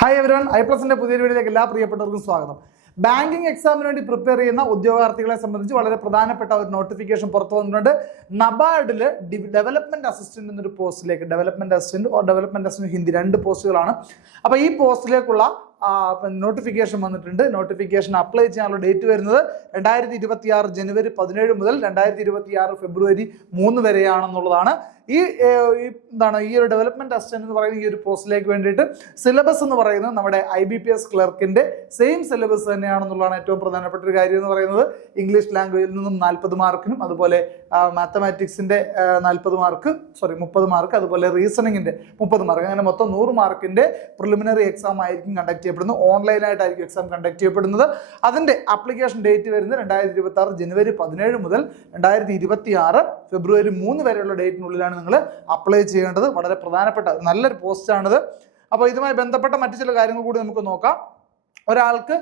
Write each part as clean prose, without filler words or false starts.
Hi everyone, ഐപ്ലസിന്റെ പുതിയൊരു വീഡിയോയിലേക്ക് എല്ലാ പ്രിയപ്പെട്ടവർക്കും സ്വാഗതം. ബാങ്കിങ് എക്സാമിന് വേണ്ടി പ്രിപ്പയർ ചെയ്യുന്ന ഉദ്യോഗാർത്ഥികളെ സംബന്ധിച്ച് വളരെ പ്രധാനപ്പെട്ട ഒരു നോട്ടിഫിക്കേഷൻ പുറത്തു വന്നിട്ടുണ്ട്. നബാർഡിൽ ഡെവലപ്മെന്റ് അസിസ്റ്റന്റ് എന്നൊരു പോസ്റ്റിലേക്ക്, ഡെവലപ്മെന്റ് അസിസ്റ്റന്റ് ഹിന്ദി 2 പോസ്റ്റുകളാണ്. അപ്പോൾ ഈ പോസ്റ്റിലേക്കുള്ള നോട്ടിഫിക്കേഷൻ വന്നിട്ടുണ്ട്. നോട്ടിഫിക്കേഷൻ അപ്ലൈ ചെയ്യാനുള്ള ഡേറ്റ് വരുന്നത് 2026 ജനുവരി 17 മുതൽ 2026 ഫെബ്രുവരി 3 വരെയാണെന്നുള്ളതാണ്. ഈ ഒരു ഡെവലപ്മെന്റ് അസിസ്റ്റന്റ് എന്ന് പറയുന്ന ഈ ഒരു പോസ്റ്റിലേക്ക് വേണ്ടിയിട്ട് സിലബസ് എന്ന് പറയുന്നത് നമ്മുടെ IBPS ക്ലർക്കിന്റെ സെയിം സിലബസ് തന്നെയാണെന്നുള്ളതാണ് ഏറ്റവും പ്രധാനപ്പെട്ട ഒരു കാര്യം എന്ന് പറയുന്നത്. ഇംഗ്ലീഷ് ലാംഗ്വേജിൽ നിന്നും 40 മാർക്കിനും അതുപോലെ മാത്തമാറ്റിക്സിന്റെ 30 മാർക്ക്, അതുപോലെ റീസണിങ്ങിന്റെ 30 മാർക്ക്, അങ്ങനെ മൊത്തം 100 മാർക്കിന്റെ പ്രിലിമിനറി എക്സാം ആയിരിക്കും കണ്ടക്ട് ചെയ്യപ്പെടുന്നത്. ഓൺലൈനായിട്ടായിരിക്കും എക്സാം കണ്ടക്ട് ചെയ്യപ്പെടുന്നത്. അതിന്റെ ആപ്ലിക്കേഷൻ ഡേറ്റ് വരുന്നത് 2026 ജനുവരി 17 മുതൽ 2026 ഫെബ്രുവരി 3 വരെയുള്ള ഡേറ്റിനുള്ളിലാണ് നിങ്ങൾ അപ്ലൈ ചെയ്യേണ്ടത്. വളരെ പ്രധാനപ്പെട്ട നല്ലൊരു പോസ്റ്റാണിത്. അപ്പോൾ ഇതുമായി ബന്ധപ്പെട്ട മറ്റു ചില കാര്യങ്ങൾ കൂടി നമുക്ക് നോക്കാം. ഒരാൾക്ക്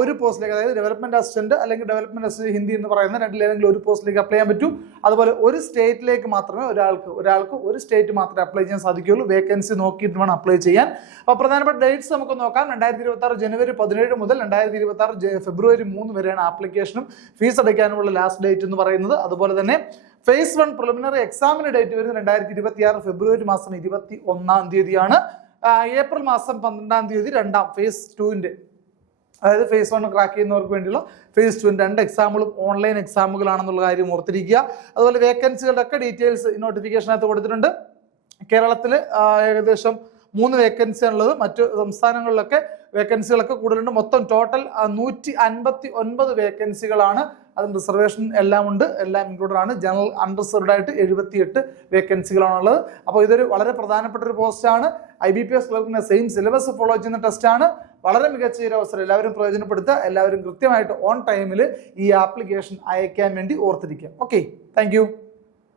ഒരു പോസ്റ്റിലേക്ക്, അതായത് ഡെവലപ്മെന്റ് അസിസ്റ്റന്റ് അല്ലെങ്കിൽ ഡെവലപ്മെന്റ് അസിസ്റ്റന്റ് ഹിന്ദി എന്ന് പറയുന്ന രണ്ടിലേതെങ്കിലും ഒരു പോസ്റ്റിലേക്ക് അപ്ലൈ ചെയ്യാൻ പറ്റും. അതുപോലെ ഒരു സ്റ്റേറ്റിലേക്ക് മാത്രമേ ഒരാൾക്ക് ഒരു സ്റ്റേറ്റ് മാത്രമേ അപ്ലൈ ചെയ്യാൻ സാധിക്കുകയുള്ളൂ. വേക്കൻസി നോക്കിയിട്ട് വേണം അപ്ലൈ ചെയ്യാൻ. അപ്പോൾ പ്രധാനപ്പെട്ട ഡേറ്റ്സ് നമുക്ക് നോക്കാം. 2026 ജനുവരി 17 മുതൽ 2026 ഫെബ്രുവരി 3 വരെയാണ് ആപ്ലിക്കേഷനും ഫീസ് അടയ്ക്കാനുമുള്ള ലാസ്റ്റ് ഡേറ്റ് എന്ന് പറയുന്നത്. അതുപോലെ തന്നെ ഫേസ് 1 പ്രിലിമിനറി എക്സാമിന് ഡേറ്റ് വരുന്നത് 2026 ഫെബ്രുവരി മാസം 21-ാം തീയതിയാണ്. ഏപ്രിൽ മാസം 12-ാം തീയതി ഫേസ് 2-ന്റെ, അതായത് ഫേസ് 1 ക്രാക്ക് ചെയ്യുന്നവർക്ക് വേണ്ടിയുള്ള ഫേസ് 2 2 എക്സാമുകളും ഓൺലൈൻ എക്സാമുകളാണെന്നുള്ള കാര്യം ഓർത്തിരിക്കുക. അതുപോലെ വേക്കൻസികളുടെ ഒക്കെ ഡീറ്റെയിൽസ് നോട്ടിഫിക്കേഷനകത്ത് കൊടുത്തിട്ടുണ്ട്. കേരളത്തിൽ ഏകദേശം 3 വേക്കൻസിയാണുള്ളത്. മറ്റു സംസ്ഥാനങ്ങളിലൊക്കെ വേക്കൻസികളൊക്കെ കൂടുതലുണ്ട്. മൊത്തം ടോട്ടൽ 159 വേക്കൻസികളാണ്. അതിന് റിസർവേഷൻ എല്ലാം ഉണ്ട്, എല്ലാം ഇൻക്ലൂഡഡ് ആണ്. ജനറൽ അൺറിസർവ്ഡ് ആയിട്ട് 78 വേക്കൻസികളാണുള്ളത്. അപ്പോൾ ഇതൊരു വളരെ പ്രധാനപ്പെട്ട ഒരു പോസ്റ്റാണ്. IBPS ക്ലർക്കിന്റെ സെയിം സിലബസ് ഫോളോ ചെയ്യുന്ന ടെസ്റ്റാണ്. വളരെ മികച്ച ഒരു അവസരം, എല്ലാവരും പ്രയോജനപ്പെടുത്തുക. എല്ലാവരും കൃത്യമായിട്ട് ഓൺ ടൈമിൽ ഈ ആപ്ലിക്കേഷൻ അയക്കാൻ വേണ്ടി ഓർത്തിരിക്കുക. Okay, thank